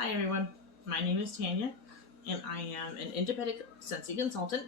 Hi everyone, my name is Tanya and I am an independent Scentsy consultant.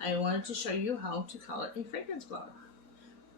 I wanted to show you how to color a fragrance flower.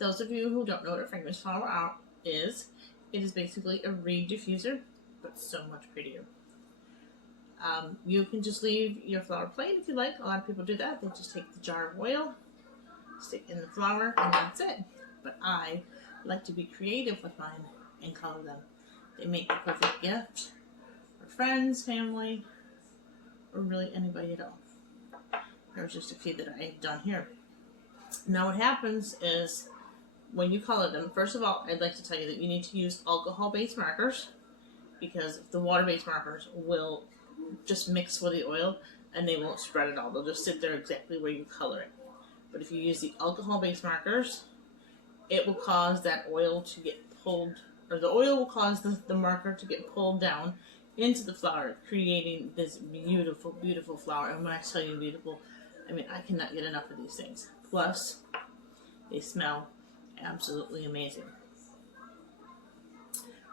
Those of you who don't know what a fragrance flower is, it is basically a reed diffuser, but so much prettier. You can just leave your flower plain if you like. A lot of people do that. They just take the jar of oil, stick in the flower, and that's it. But I like to be creative with mine and color them. They make the perfect gift for friends, family, or really anybody at all. There's just a few that I have done here. Now what happens is when you color them, first of all, I'd like to tell you that you need to use alcohol-based markers, because the water-based markers will just mix with the oil and they won't spread at all. They'll just sit there exactly where you color it. But if you use the alcohol-based markers, it will cause that oil to get pulled, or the oil will cause the marker to get pulled down into the flower, creating this beautiful, beautiful flower. And when I tell you beautiful, I mean I cannot get enough of these things. Plus, they smell absolutely amazing.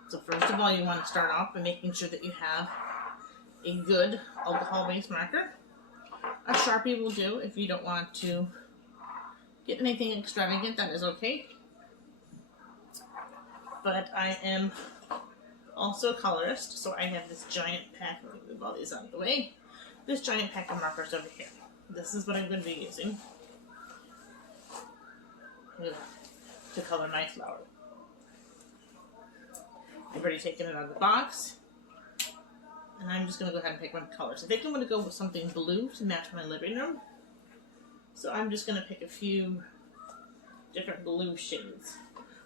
So first of all, you want to start off by making sure that you have a good alcohol-based marker. A Sharpie will do if you don't want to get anything extravagant, that is okay. But I am also a colorist, so I have this giant pack. Let me move all these out of the way. This giant pack of markers over here. This is what I'm going to be using to color my flower. I've already taken it out of the box, and I'm just going to go ahead and pick my colors. I think I'm going to go with something blue to match my living room. So I'm just going to pick a few different blue shades.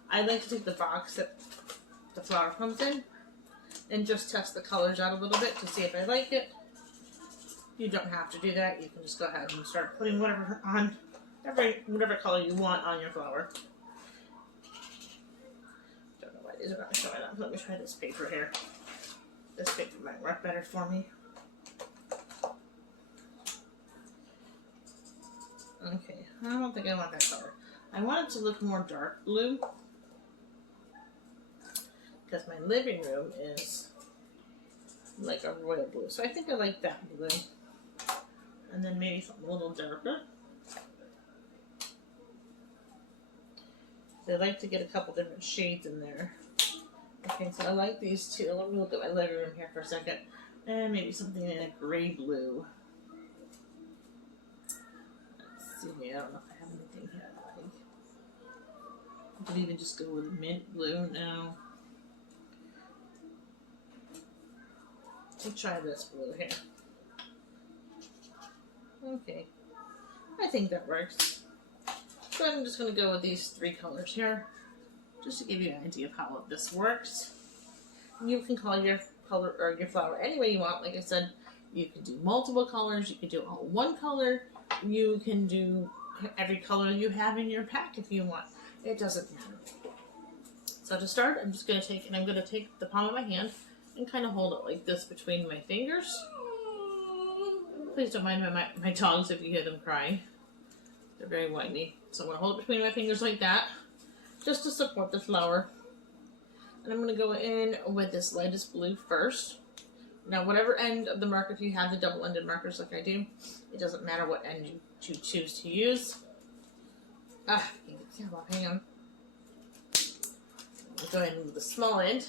I like to take the box that the flower comes in and just test the colors out a little bit to see if I like it. You don't have to do that. You can just go ahead and start putting whatever color you want on your flower. Don't know why these are not showing up. Let me try this paper here. This paper might work better for me. Okay, I don't think I want that color. I want it to look more dark blue, because my living room is like a royal blue. So I think I like that blue. And then maybe something a little darker. So I like to get a couple different shades in there. Okay, so I like these two. Let me look at my living room here for a second. And maybe something in a gray blue. Let's see, I don't know if I have anything here I like. I could even just go with mint blue now. We'll try this blue here. Okay, I think that works. So I'm just going to go with these three colors here, just to give you an idea of how this works. You can color your flower any way you want. Like I said, you can do multiple colors. You can do all one color. You can do every color you have in your pack if you want. It doesn't matter. So to start, I'm just going to take the palm of my hand and kind of hold it like this between my fingers. Please don't mind my dogs if you hear them crying. They're very whiny. So I'm going to hold it between my fingers like that, just to support the flower. And I'm going to go in with this lightest blue first. Now, whatever end of the marker, if you have the double-ended markers like I do, it doesn't matter what end you choose to use. Hang on. Go ahead and move the small end.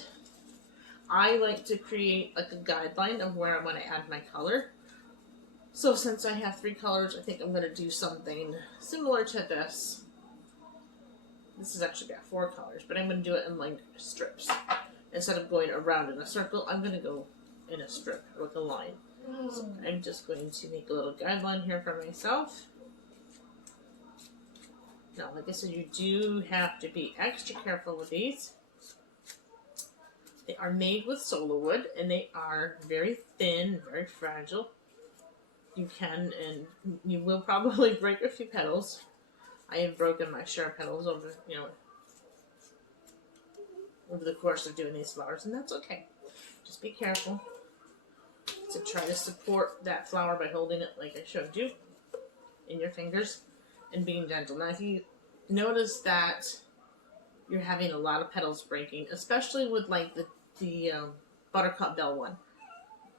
I like to create like a guideline of where I want to add my color. So since I have three colors, I think I'm going to do something similar to this. This has actually got four colors, but I'm going to do it in like strips. Instead of going around in a circle, I'm going to go in a strip with a line. So I'm just going to make a little guideline here for myself. Now, like I said, you do have to be extra careful with these. They are made with solar wood, and they are very thin, very fragile. You can, and you will probably break a few petals. I have broken my share of petals over the course of doing these flowers, and that's okay. Just be careful to try to support that flower by holding it like I showed you in your fingers and being gentle. Now, if you notice that you're having a lot of petals breaking, especially with like the Buttercup Bell one,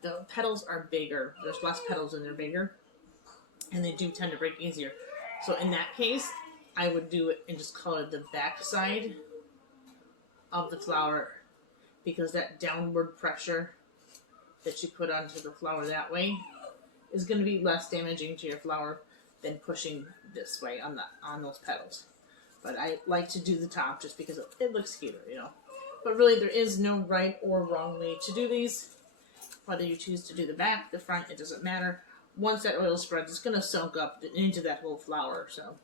the petals are bigger. There's less petals and they're bigger, and they do tend to break easier. So in that case, I would do it and just color the back side of the flower, because that downward pressure that you put onto the flower that way is going to be less damaging to your flower than pushing this way on those petals. But I like to do the top just because it looks cuter, you know. But really, there is no right or wrong way to do these. Whether you choose to do the back, the front, it doesn't matter. Once that oil spreads, it's going to soak up into that whole flower. So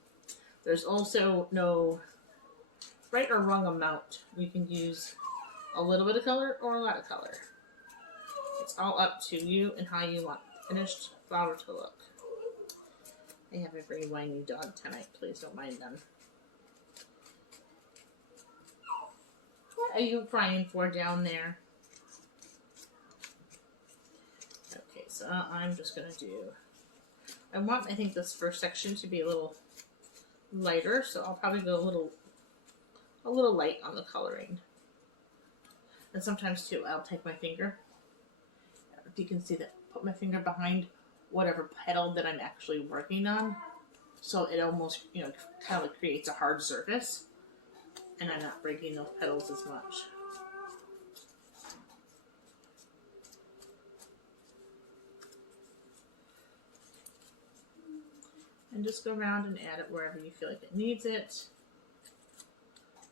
there's also no right or wrong amount. You can use a little bit of color or a lot of color. It's all up to you and how you want the finished flower to look. I have a very whiny dog tonight. Please don't mind them. What are you crying for down there? Okay, so I'm just going to do... I think this first section to be a little lighter, so I'll probably go a little light on the coloring. And sometimes too, I'll take my finger, if you can see that, put my finger behind whatever petal that I'm actually working on, so it almost, you know, kind of creates a hard surface, and I'm not breaking those petals as much. And just go around and add it wherever you feel like it needs it.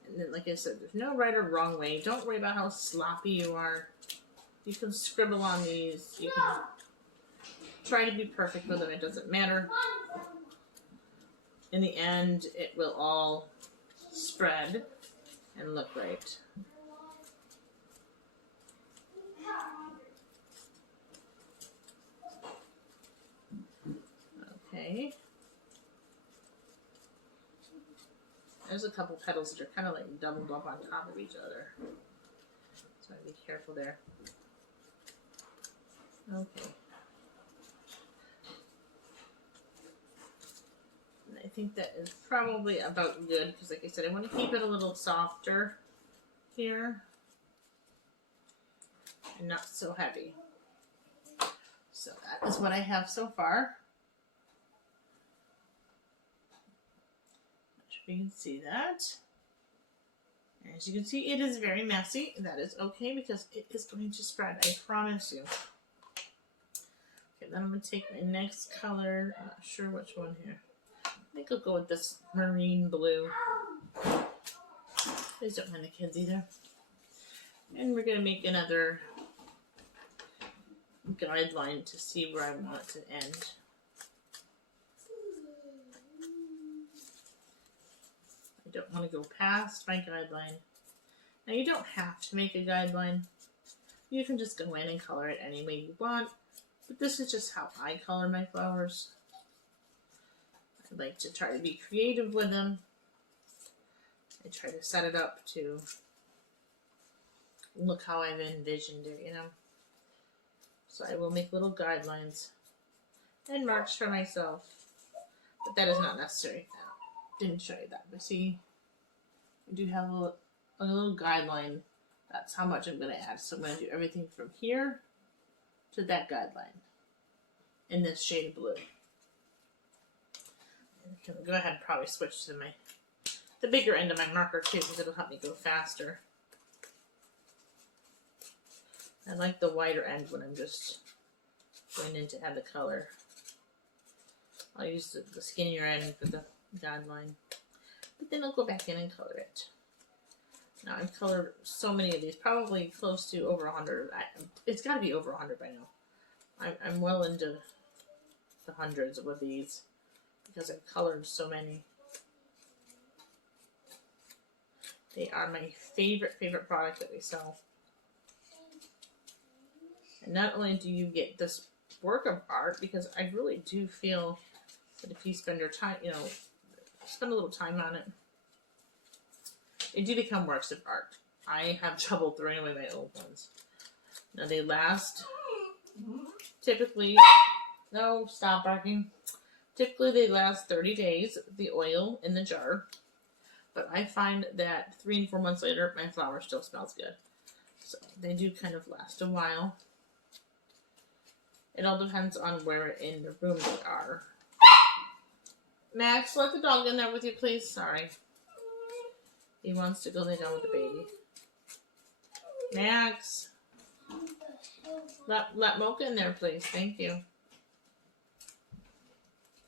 And then, like I said, there's no right or wrong way. Don't worry about how sloppy you are. You can scribble on these. You can try to be perfect with them. It doesn't matter. In the end, it will all spread and look right. Okay. There's a couple petals that are kind of like doubled up on top of each other. So I'd be careful there. Okay. And I think that is probably about good, because like I said, I want to keep it a little softer here and not so heavy. So that is what I have so far. You can see that. As you can see, it is very messy. That is okay, because it is going to spread, I promise you. Okay, then I'm going to take my next color. I'm not sure which one here. I think I'll go with this marine blue. Please don't mind the kids either. And we're going to make another guideline to see where I want it to end. I don't want to go past my guideline. Now, you don't have to make a guideline. You can just go in and color it any way you want. But this is just how I color my flowers. I like to try to be creative with them. I try to set it up to look how I've envisioned it, you know. So I will make little guidelines and marks for myself. But that is not necessary. Didn't show you that, but see, I do have a little guideline. That's how much I'm going to add. So I'm going to do everything from here to that guideline in this shade of blue. And I can go ahead and probably switch to the bigger end of my marker too, because it'll help me go faster. I like the wider end when I'm just going in to add the color. I'll use the skinnier end for the guideline, but then I'll go back in and color it. Now, I've colored so many of these, probably close to over 100. It's got to be over 100 by now. I'm well into the hundreds with these because I've colored so many. They are my favorite product that we sell. And not only do you get this work of art, because I really do feel that if you spend your time, you know, spend a little time on it, they do become works of art. I have trouble throwing away my old ones. Now they last, typically, no, stop barking. Typically they last 30 days, the oil in the jar. But I find that 3 and 4 months later, my flower still smells good. So they do kind of last a while. It all depends on where in the room they are. Max, let the dog in there with you, please. Sorry. He wants to go lay down with the baby. Max. Let Mocha in there, please. Thank you.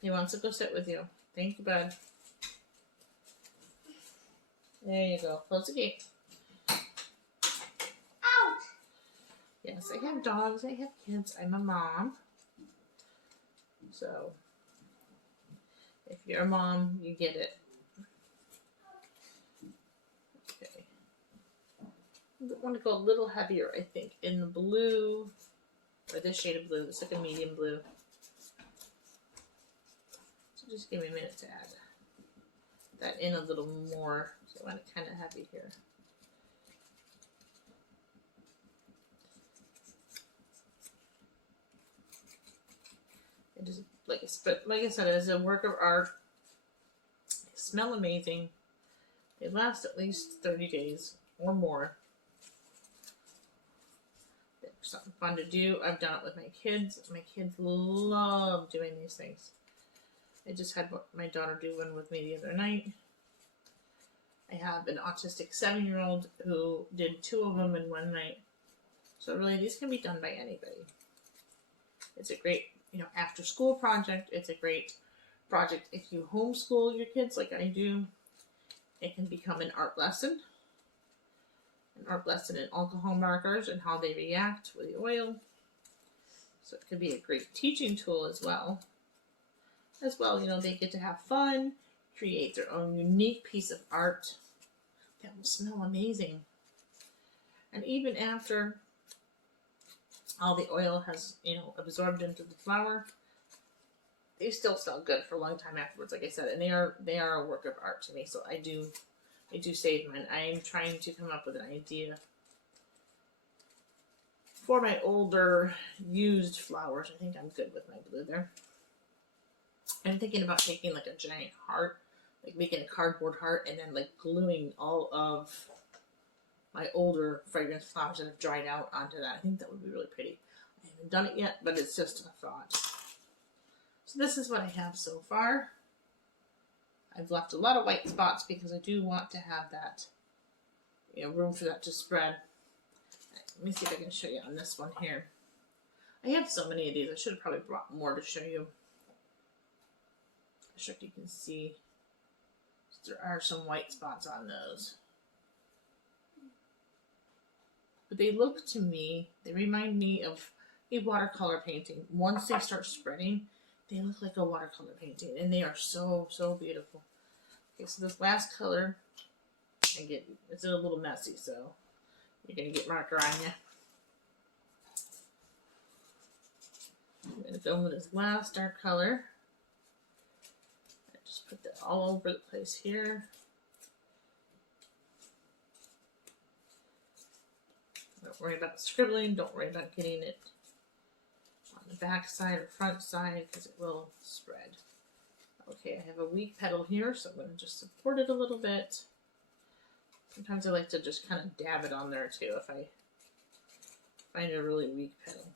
He wants to go sit with you. Thank you, bud. There you go. Close the gate. Ouch! Yes, I have dogs. I have kids. I'm a mom. So, if you're a mom, you get it. Okay. I want to go a little heavier, I think, in the blue, or this shade of blue. It's like a medium blue. So just give me a minute to add that in a little more. So I want it kind of heavy here. It is like I said, it is a work of art. They smell amazing. They last at least 30 days or more. They're something fun to do. I've done it with my kids. My kids love doing these things. I just had my daughter do one with me the other night. I have an autistic 7-year-old who did 2 of them in one night. So really, these can be done by anybody. It's a great, after school project. It's a great project if you homeschool your kids like I do. It can become an art lesson. An art lesson in alcohol markers and how they react with the oil. So it can be a great teaching tool as well. They get to have fun, create their own unique piece of art that will smell amazing. And even after all the oil has, absorbed into the flower, they still smell good for a long time afterwards, like I said. And they are a work of art to me. So I do save mine. I am trying to come up with an idea for my older used flowers. I think I'm good with my blue there. I'm thinking about taking like a giant heart, like making a cardboard heart, and then like gluing all of my older fragrance flowers that have dried out onto that. I think that would be really pretty. I haven't done it yet, but it's just a thought. So this is what I have so far. I've left a lot of white spots because I do want to have that, room for that to spread. Let me see if I can show you on this one here. I have so many of these. I should have probably brought more to show you. I'm sure you can see there are some white spots on those. But they look to me, they remind me of a watercolor painting. Once they start spreading, they look like a watercolor painting, and they are so, so beautiful. Okay, so this last color, it's a little messy, so you're going to get marker on you. I'm going to go with this last dark color. I just put that all over the place here. Don't worry about scribbling. Don't worry about getting it on the back side or front side because it will spread. Okay, I have a weak petal here, so I'm going to just support it a little bit. Sometimes I like to just kind of dab it on there too if I find a really weak petal.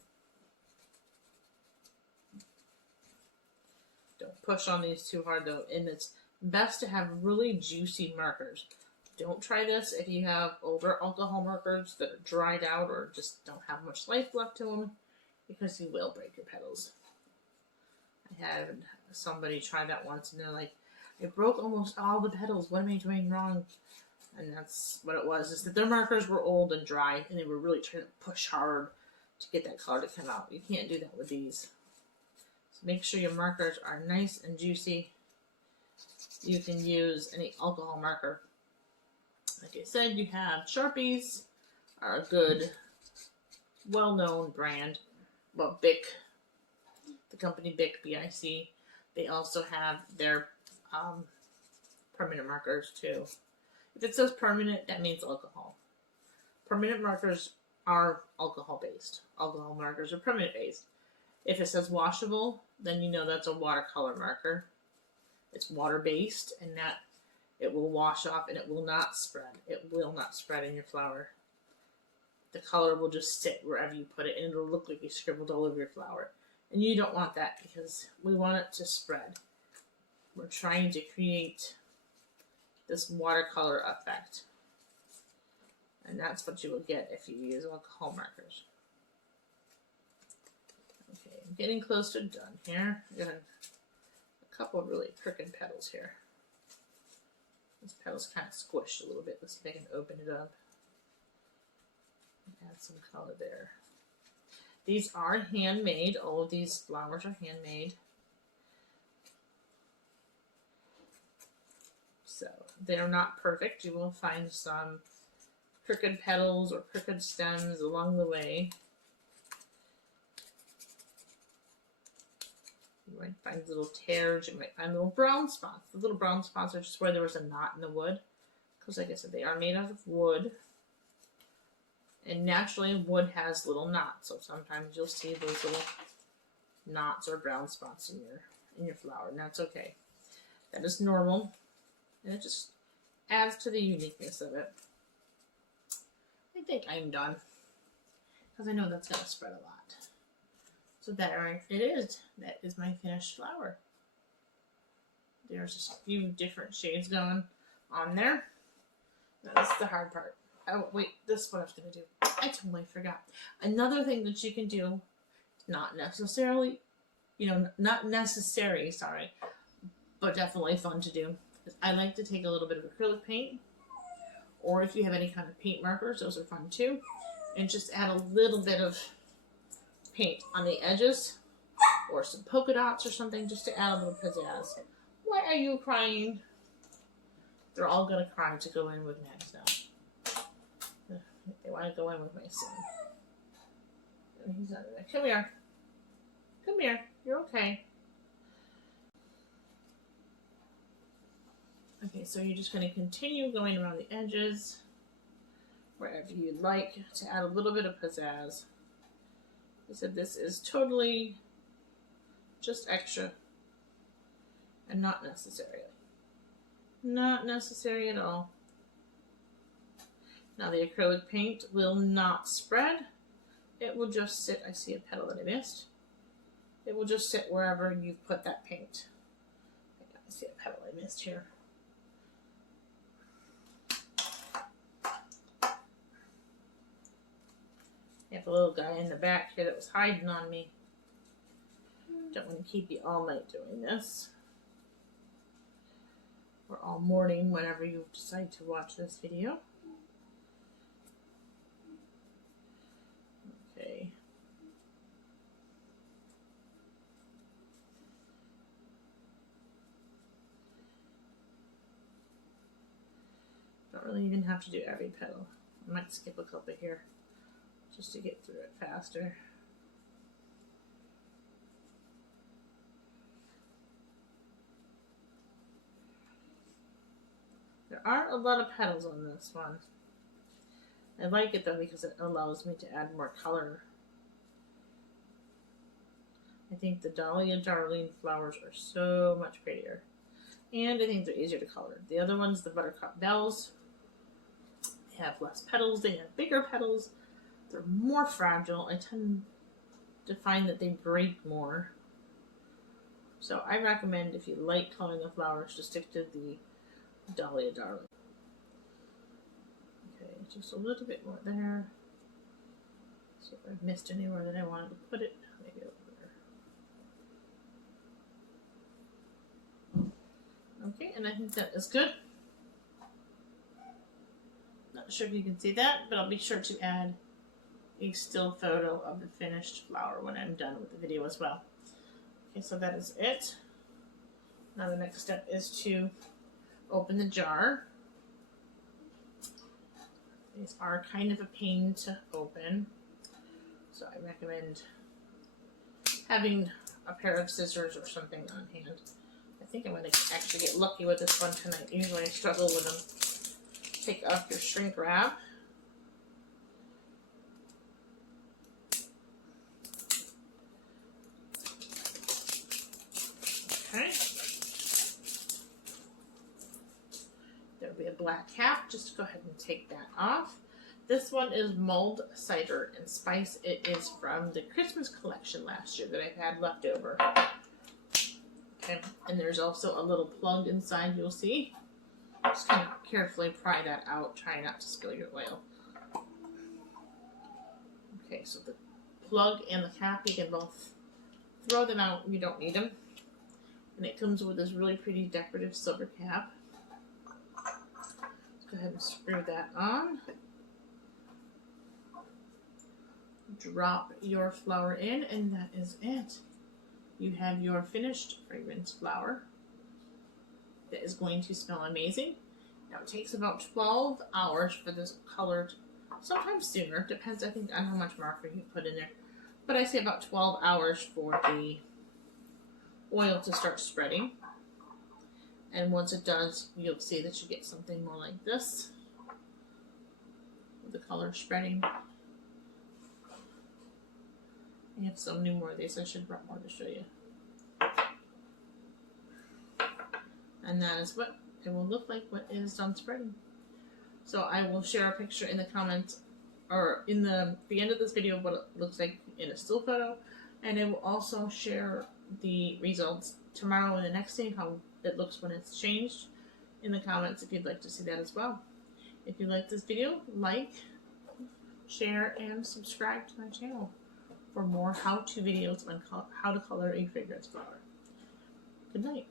Don't push on these too hard though, and it's best to have really juicy markers. Don't try this if you have older alcohol markers that are dried out or just don't have much life left to them, because you will break your petals. I had somebody try that once and they're like, I broke almost all the petals. What am I doing wrong? And that's what it was, is that their markers were old and dry and they were really trying to push hard to get that color to come out. You can't do that with these. So make sure your markers are nice and juicy. You can use any alcohol marker. Like I said, you have Sharpies, are a good, well-known brand. Well, Bic, the company Bic, B-I-C. They also have their permanent markers too. If it says permanent, that means alcohol. Permanent markers are alcohol-based. Alcohol markers are permanent-based. If it says washable, then you know that's a watercolor marker. It's water-based, and that it will wash off and it will not spread. It will not spread in your flower. The color will just sit wherever you put it, and it'll look like you scribbled all over your flower. And you don't want that because we want it to spread. We're trying to create this watercolor effect. And that's what you will get if you use alcohol markers. Okay, I'm getting close to done here. I got a couple of really crooked petals here. This petal's kind of squished a little bit. Let's see if I can open it up. Add some color there. These are handmade. All of these flowers are handmade. So they're not perfect. You will find some crooked petals or crooked stems along the way. You might find little tears. You might find little brown spots. The little brown spots are just where there was a knot in the wood. Because like I said, they are made out of wood. And naturally, wood has little knots. So sometimes you'll see those little knots or brown spots in your flower. And that's okay. That is normal. And it just adds to the uniqueness of it. I think I'm done. Because I know that's going to spread a lot. So there it is. That is my finished flower. There's just a few different shades going on there. That's the hard part. Oh, wait. This is what I was going to do. I totally forgot. Another thing that you can do, not necessarily, not necessary, sorry, but definitely fun to do. I like to take a little bit of acrylic paint, or if you have any kind of paint markers, those are fun too, and just add a little bit of paint on the edges, or some polka dots or something, just to add a little pizzazz. Why are you crying? They're all gonna cry to go in with Max now. They want to go in with my son. And he's under there. Come here. Come here. You're okay. Okay, so you're just going to continue going around the edges, wherever you'd like, to add a little bit of pizzazz. I said this is totally just extra and not necessary. Not necessary at all. Now the acrylic paint will not spread. It will just sit. I see a petal that I missed. It will just sit wherever you've put that paint. I see a petal I missed here. I have a little guy in the back here that was hiding on me. Don't want to keep you all night doing this. Or all morning, whenever you decide to watch this video. Okay. Don't really even have to do every petal. I might skip a couple here just to get through it faster. There are a lot of petals on this one. I like it though because it allows me to add more color. I think the Dahlia Darling flowers are so much prettier. And I think they're easier to color. The other ones, the Buttercup Bells, they have less petals, they have bigger petals, they're more fragile. I tend to find that they break more. So I recommend, if you like coloring the flowers, to stick to the Dahlia Darling. Okay, just a little bit more there. See if I've missed anywhere that I wanted to put it. Maybe over there. Okay, and I think that is good. Not sure if you can see that, but I'll be sure to add a still photo of the finished flower when I'm done with the video as well. Okay, so that is it. Now the next step is to open the jar. These are kind of a pain to open, so I recommend having a pair of scissors or something on hand. I think I'm going to actually get lucky with this one tonight. Usually I struggle with them. Take off your shrink wrap. Okay. There'll be a black cap. Just go ahead and take that off. This one is mulled cider and spice. It is from the Christmas collection last year that I've had left over. Okay, and there's also a little plug inside, you'll see. Just kind of carefully pry that out. Try not to spill your oil. Okay, so the plug and the cap, you can both throw them out. You don't need them. And it comes with this really pretty decorative silver cap. Let's go ahead and screw that on. Drop your flower in, and that is it. You have your finished fragrance flower that is going to smell amazing. Now it takes about 12 hours for this color, sometimes sooner, depends I think on how much marker you put in there. But I say about 12 hours for the oil to start spreading. And once it does, you'll see that you get something more like this, with the color spreading. I have so many more of these. I should have brought more to show you. And that is what it will look like when it is done spreading. So I will share a picture in the comments, or in the end of this video, what it looks like in a still photo. And I will also share the results tomorrow and the next day, how it looks when it's changed, in the comments if you'd like to see that as well. If you like this video, like, share, and subscribe to my channel for more how-to videos on how to color a fragrance flower. Good night.